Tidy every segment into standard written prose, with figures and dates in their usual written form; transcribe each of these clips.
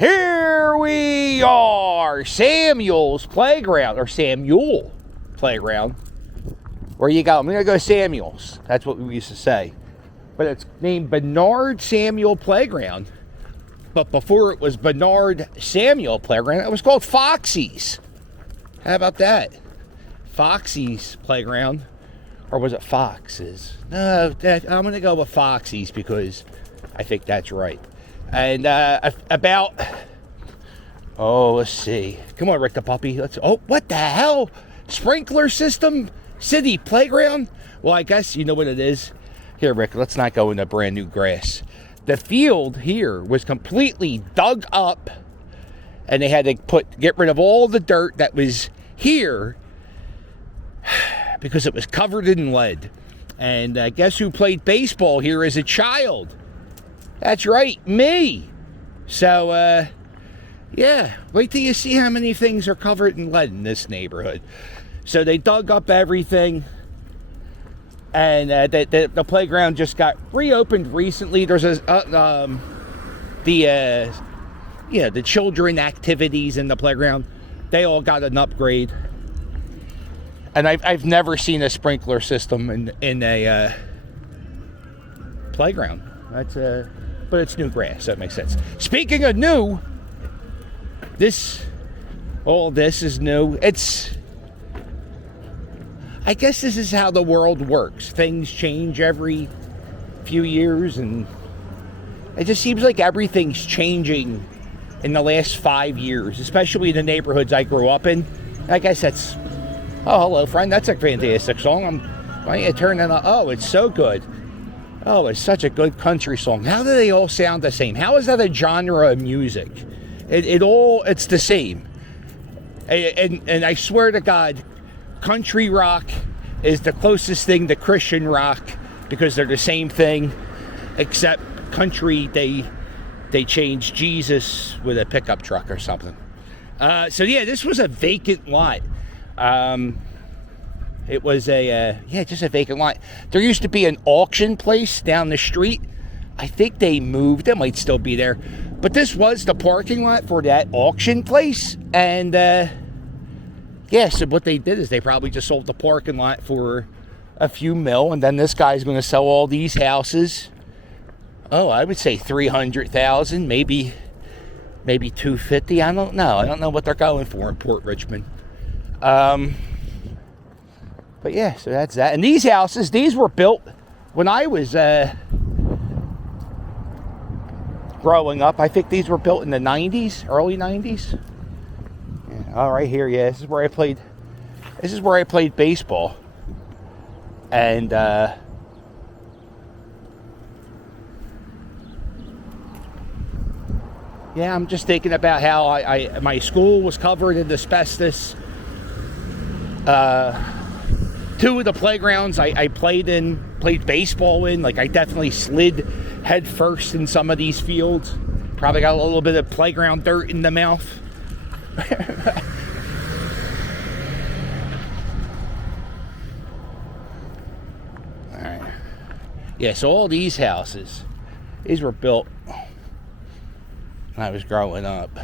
Here we are, Samuel's Playground, or Samuel Playground. Where you go? I'm going to go Samuel's. That's what we used to say. But it's named Bernard Samuel Playground. But before it was Bernard Samuel Playground, it was called Foxy's. How about that? Foxy's Playground. Or was it Fox's? No, I'm going to go with Foxy's because I think that's right. And let's see. Come on, Rick the puppy. What the hell? Sprinkler system? City playground? Well, I guess you know what it is. Here, Rick, let's not go into brand new grass. The field here was completely dug up, and they had to get rid of all the dirt that was here because it was covered in lead. And guess who played baseball here as a child? That's right, me. So, yeah, wait till you see how many things are covered in lead in this neighborhood. So they dug up everything, and the playground just got reopened recently. There's the children activities in the playground. They all got an upgrade, and I've never seen a sprinkler system in a playground. But it's new grass. That makes sense. Speaking of new, all this is new. I guess this is how the world works. Things change every few years, and it just seems like everything's changing in the last 5 years, especially the neighborhoods I grew up in. I guess that's... Oh, hello, friend. That's a fantastic song. Why don't you turn it on? Oh, it's so good. Oh, it's such a good country song. How do they all sound the same? How is that a genre of music? It's the same. And I swear to God, country rock is the closest thing to Christian rock because they're the same thing, except country, they changed Jesus with a pickup truck or something. So yeah, this was a vacant lot. It was just a vacant lot. There used to be an auction place down the street. I think they moved. It might still be there. But this was the parking lot for that auction place. And, so what they did is they probably just sold the parking lot for a few mil. And then this guy's going to sell all these houses. Oh, I would say $300,000, maybe $250. I don't know. I don't know what they're going for in Port Richmond. But yeah, so that's that. And these houses, these were built when I was growing up. I think these were built in the 90s, early 90s. Yeah, all right, here, yeah, this is where I played baseball. And yeah, I'm just thinking about how my school was covered in asbestos. Two of the playgrounds I played baseball in, like I definitely slid head first in some of these fields. Probably got a little bit of playground dirt in the mouth. All right. Yeah, so all these houses, these were built when I was growing up.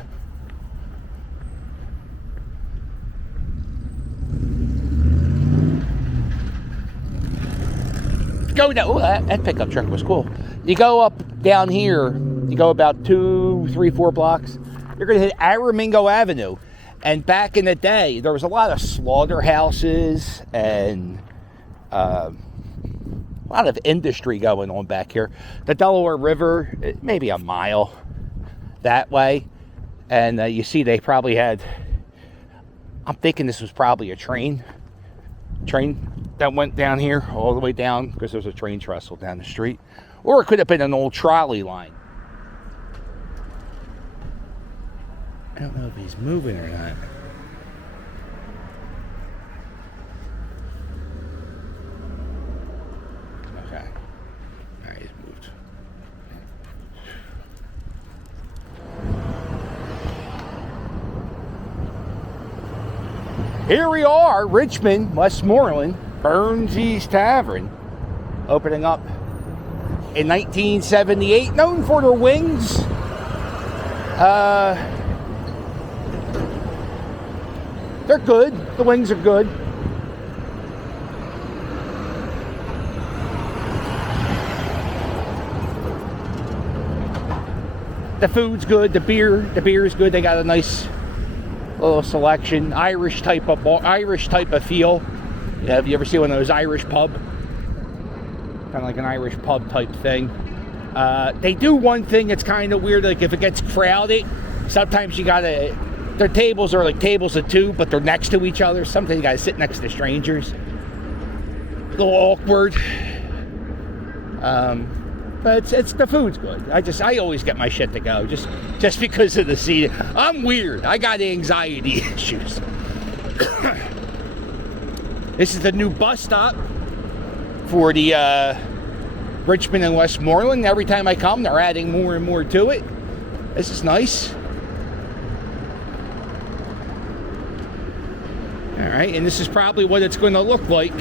Go down. Oh, that pickup truck was cool. You go up down here, you go about 2, 3, 4 blocks, you're going to hit Aramingo Avenue. And back in the day, there was a lot of slaughterhouses and a lot of industry going on back here. The Delaware River, maybe a mile that way. And you see they probably had, I'm thinking this was probably a train that went down here all the way down because there was a train trestle down the street. Or it could have been an old trolley line. I don't know if he's moving or not. Okay. All right, he's moved. Here we are, Richmond, Westmoreland, Burnsy's Tavern, opening up in 1978, known for their wings. They're good. The wings are good. The food's good. The beer is good. They got a nice little selection. Irish type of feel. Yeah, have you ever seen one of those Irish pub? Kind of like an Irish pub type thing. They do one thing that's kind of weird. Like if it gets crowded, sometimes you gotta. Their tables are like tables of two, but they're next to each other. Sometimes you gotta sit next to strangers. A little awkward. But it's the food's good. I always get my shit to go just because of the seating. I'm weird. I got anxiety issues. This is the new bus stop for the Richmond and Westmoreland. Every time I come, they're adding more and more to it. This is nice. All right, and this is probably what it's going to look like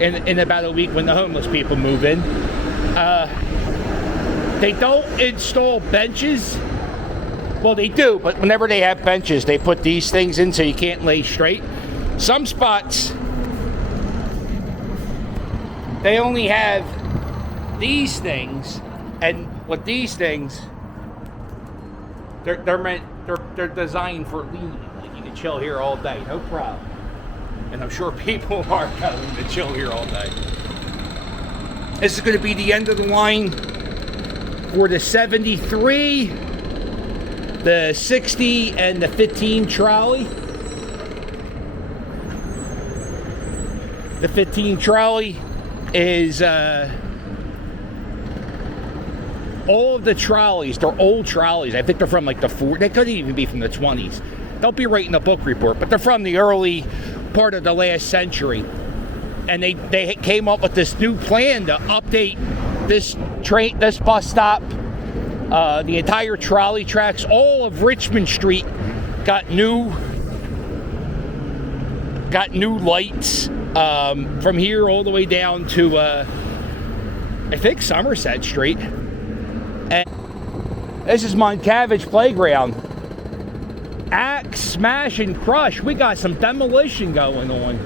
in about a week when the homeless people move in. They don't install benches. Well, they do, but whenever they have benches, they put these things in so you can't lay straight. Some spots, they only have these things, and with these things, they're designed for leaning. Like you can chill here all day, no problem. And I'm sure people are going to chill here all day. This is going to be the end of the line for the 73, the 60, and the 15 trolley. The 15 trolley is all of the trolleys. They're old trolleys. I think they're from like the 40s. They could even be from the 20s. They'll be right in the book report, but they're from the early part of the last century. And they came up with this new plan to update this bus stop. The entire trolley tracks, all of Richmond Street got new lights from here all the way down to I think Somerset Street. And this is Moncavage Playground. Axe, smash, and crush. We got some demolition going on.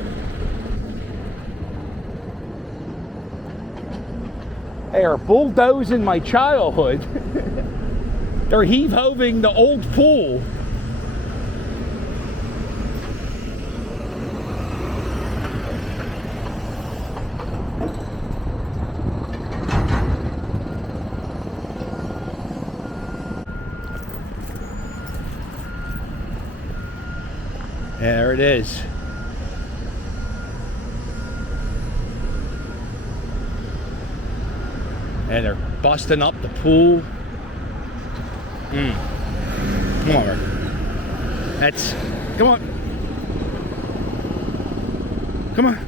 They are bulldozing my childhood. They're heave-hoving the old pool. There it is. And they're busting up the pool. Come on, Rick. Come on. Come on.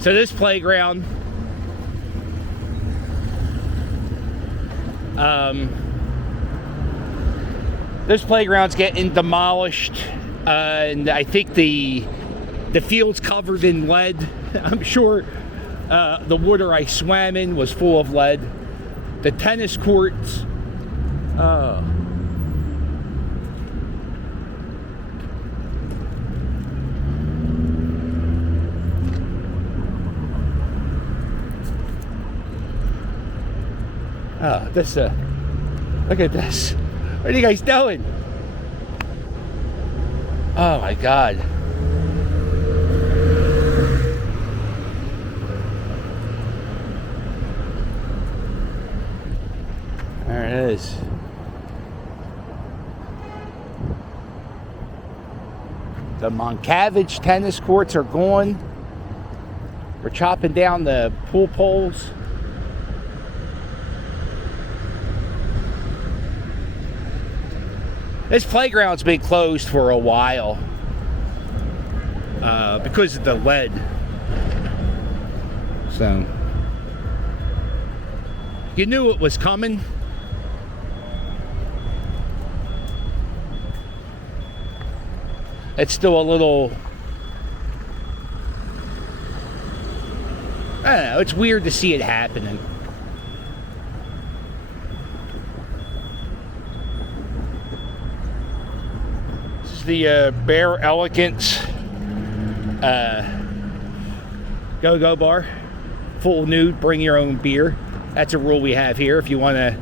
So this playground, this playground's getting demolished, and I think the field's covered in lead. I'm sure the water I swam in was full of lead. The tennis courts, look at this. What are you guys doing? Oh my God. There it is. The Moncavage tennis courts are gone. We're chopping down the pool poles. This playground's been closed for a while because of the lead. So you knew it was coming. It's still a little I don't know, it's weird to see it happening. This is the Bear Elegance go-go bar. Full nude, bring your own beer. That's a rule we have here. If you want to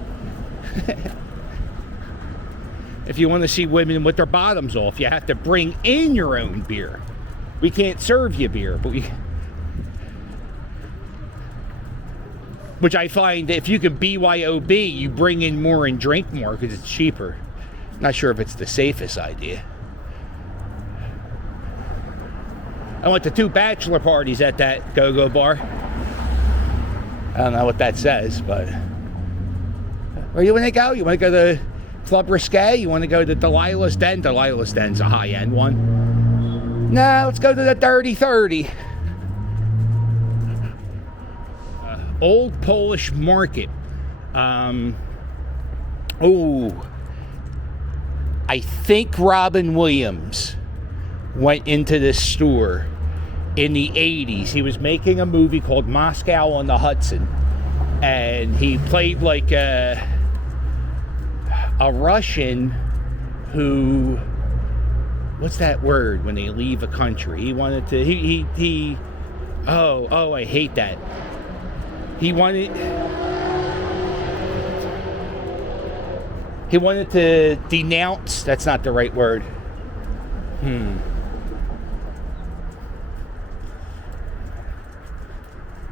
if you want to see women with their bottoms off, you have to bring in your own beer. We can't serve you beer, but which I find if you can BYOB, you bring in more and drink more because it's cheaper. Not sure if it's the safest idea. I went to 2 bachelor parties at that go-go bar. I don't know what that says, but where you want to go? You want to go to Club Risque? You want to go to Delilah's Den? Delilah's Den's a high-end one. No, let's go to the Dirty 30. Old Polish Market. I think Robin Williams went into this store in the 80s. He was making a movie called Moscow on the Hudson, and he played like a Russian who, what's that word when they leave a country? He wanted to, I hate that. He wanted to denounce, that's not the right word.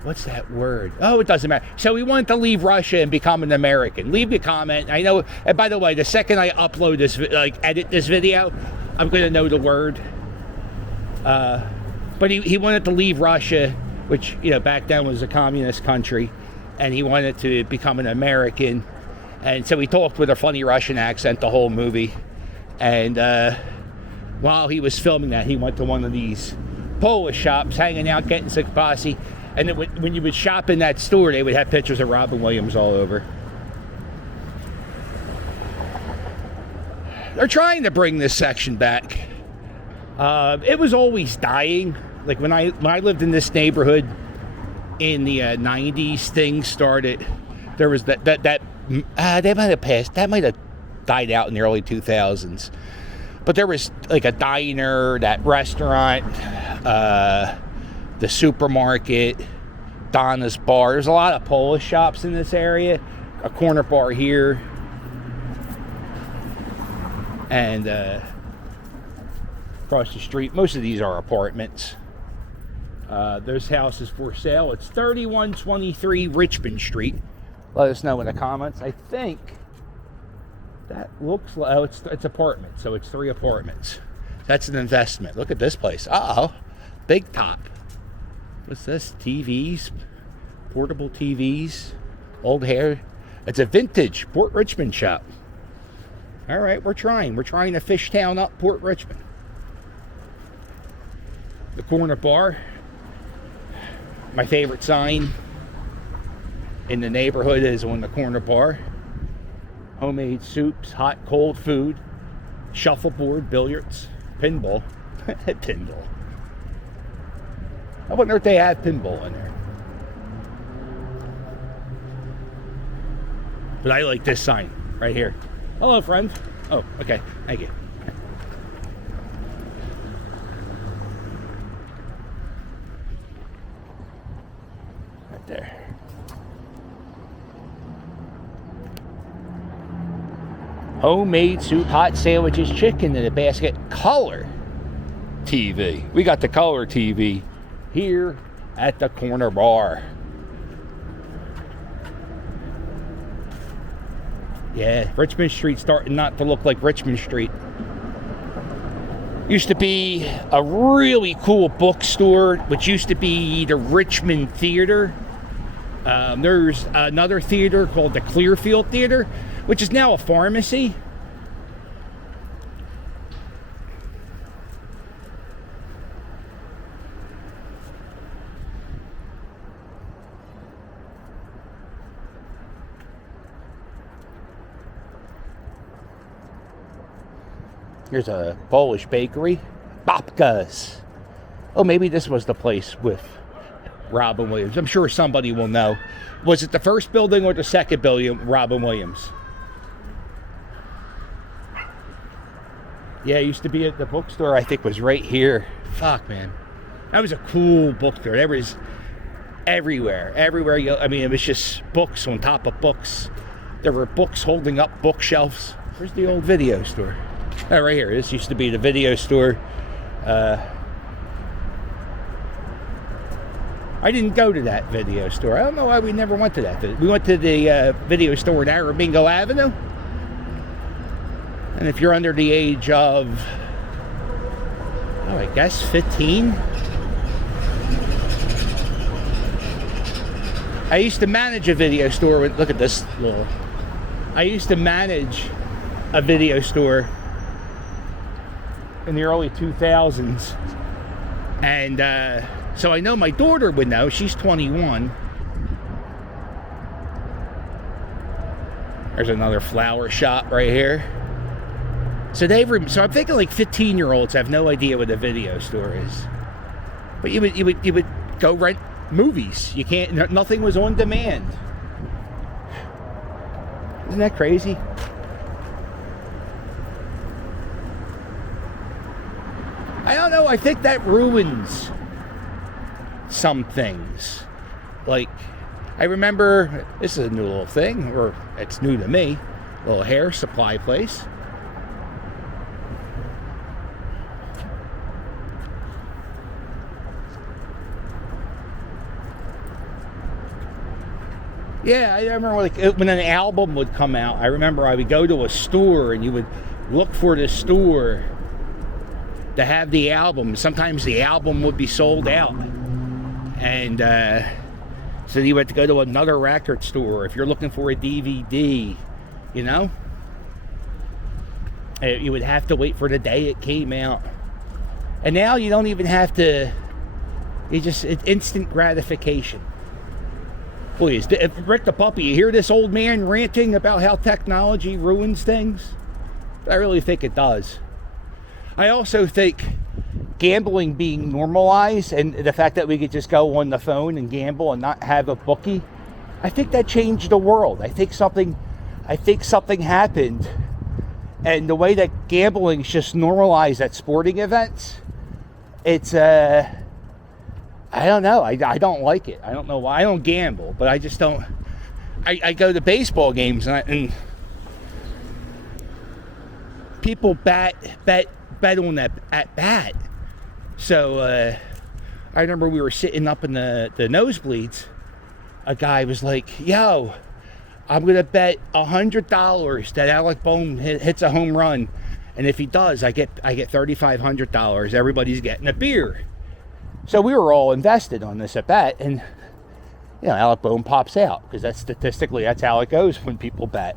What's that word? Oh, it doesn't matter. So he wanted to leave Russia and become an American. Leave me a comment. I know, and by the way, the second I upload this, edit this video, I'm going to know the word. But he wanted to leave Russia, which, back then was a communist country, and he wanted to become an American. And so he talked with a funny Russian accent the whole movie. And while he was filming that, he went to one of these Polish shops, hanging out, getting sick posse. And when you would shop in that store, they would have pictures of Robin Williams all over. They're trying to bring this section back. It was always dying. Like when I lived in this neighborhood in the 90s, things started. There was they might have passed. That might have died out in the early 2000s. But there was like a diner, that restaurant, the supermarket, Donna's bar. There's a lot of Polish shops in this area. A corner bar here. And across the street, most of these are apartments. There's houses for sale. It's 3123 Richmond Street. Let us know in the comments. I think that looks like, it's apartments, so it's 3 apartments. That's an investment. Look at this place. Big top. What's this? TVs, portable TVs, old hair. It's a vintage Port Richmond shop. All right, we're trying to fish town up Port Richmond. The corner bar. My favorite sign in the neighborhood is on the corner bar. Homemade soups, hot, cold food, shuffleboard, billiards, pinball. Pinball. I wonder if they have pinball in there. But I like this sign right here. Hello, friend. Oh, okay. Thank you. Right there. Homemade soup, hot sandwiches, chicken in a basket, color TV. We got the color TV here at the corner bar. Yeah, Richmond Street starting not to look like Richmond Street. Used to be a really cool bookstore, which used to be the Richmond Theater. There's another theater called the Clearfield Theater, which is now a pharmacy. Here's a Polish bakery. Babka's. Oh, maybe this was the place with Robin Williams? I'm sure somebody will know. Was it the first building or the second building, Robin Williams? Yeah, it used to be at the bookstore, I think was right here. Fuck, man. That was a cool bookstore. There was everywhere. I mean, it was just books on top of books. There were books holding up bookshelves. Where's the old video store? Oh, right here. This used to be the video store. I didn't go to that video store. I don't know why we never went to that. We went to the video store at Aramingo Avenue. And if you're under the age of, I guess 15. I used to manage a video store. Look at this little. I used to manage a video store in the early 2000s. And so I know my daughter would know. She's 21. There's another flower shop right here. So I'm thinking like 15-year-olds have no idea what a video store is. But you would go rent movies. You can't. Nothing was on demand. Isn't that crazy? I don't know. I think that ruins some things. Like, I remember, this is a new little thing, or it's new to me, a little hair supply place. Yeah, I remember like when an album would come out, I remember I would go to a store and you would look for the store to have the album. Sometimes the album would be sold out. And so you had to go to another record store if you're looking for a DVD, you know? You would have to wait for the day it came out. And now you don't even have to, it's instant gratification. Please, if Rick the Puppy, you hear this old man ranting about how technology ruins things? I really think it does. I also think gambling being normalized and the fact that we could just go on the phone and gamble and not have a bookie, I think that changed the world. I think something happened, and the way that gambling is just normalized at sporting events, it's I don't know. I don't like it. I don't know why. I don't gamble, but I just don't. I go to baseball games and people bet on that at bat. So I remember we were sitting up in the nosebleeds. A guy was like, "Yo, I'm gonna bet $100 that Alec Bohm hits a home run, and if he does, I get $3,500. Everybody's getting a beer." So we were all invested on this at bet, and you know, Alec Bohm pops out because that's how it goes when people bet.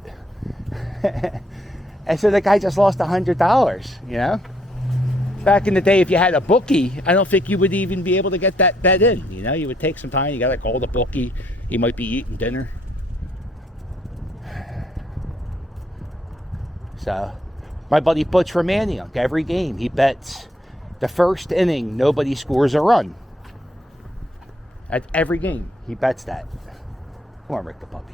And so the guy just lost $100. You know, back in the day, if you had a bookie, I don't think you would even be able to get that bet in. You know, you would take some time. You got to call the bookie. He might be eating dinner. So my buddy Butch from Antioch, every game he bets the first inning nobody scores a run. At every game he bets that. Come on, Rick the Puppy.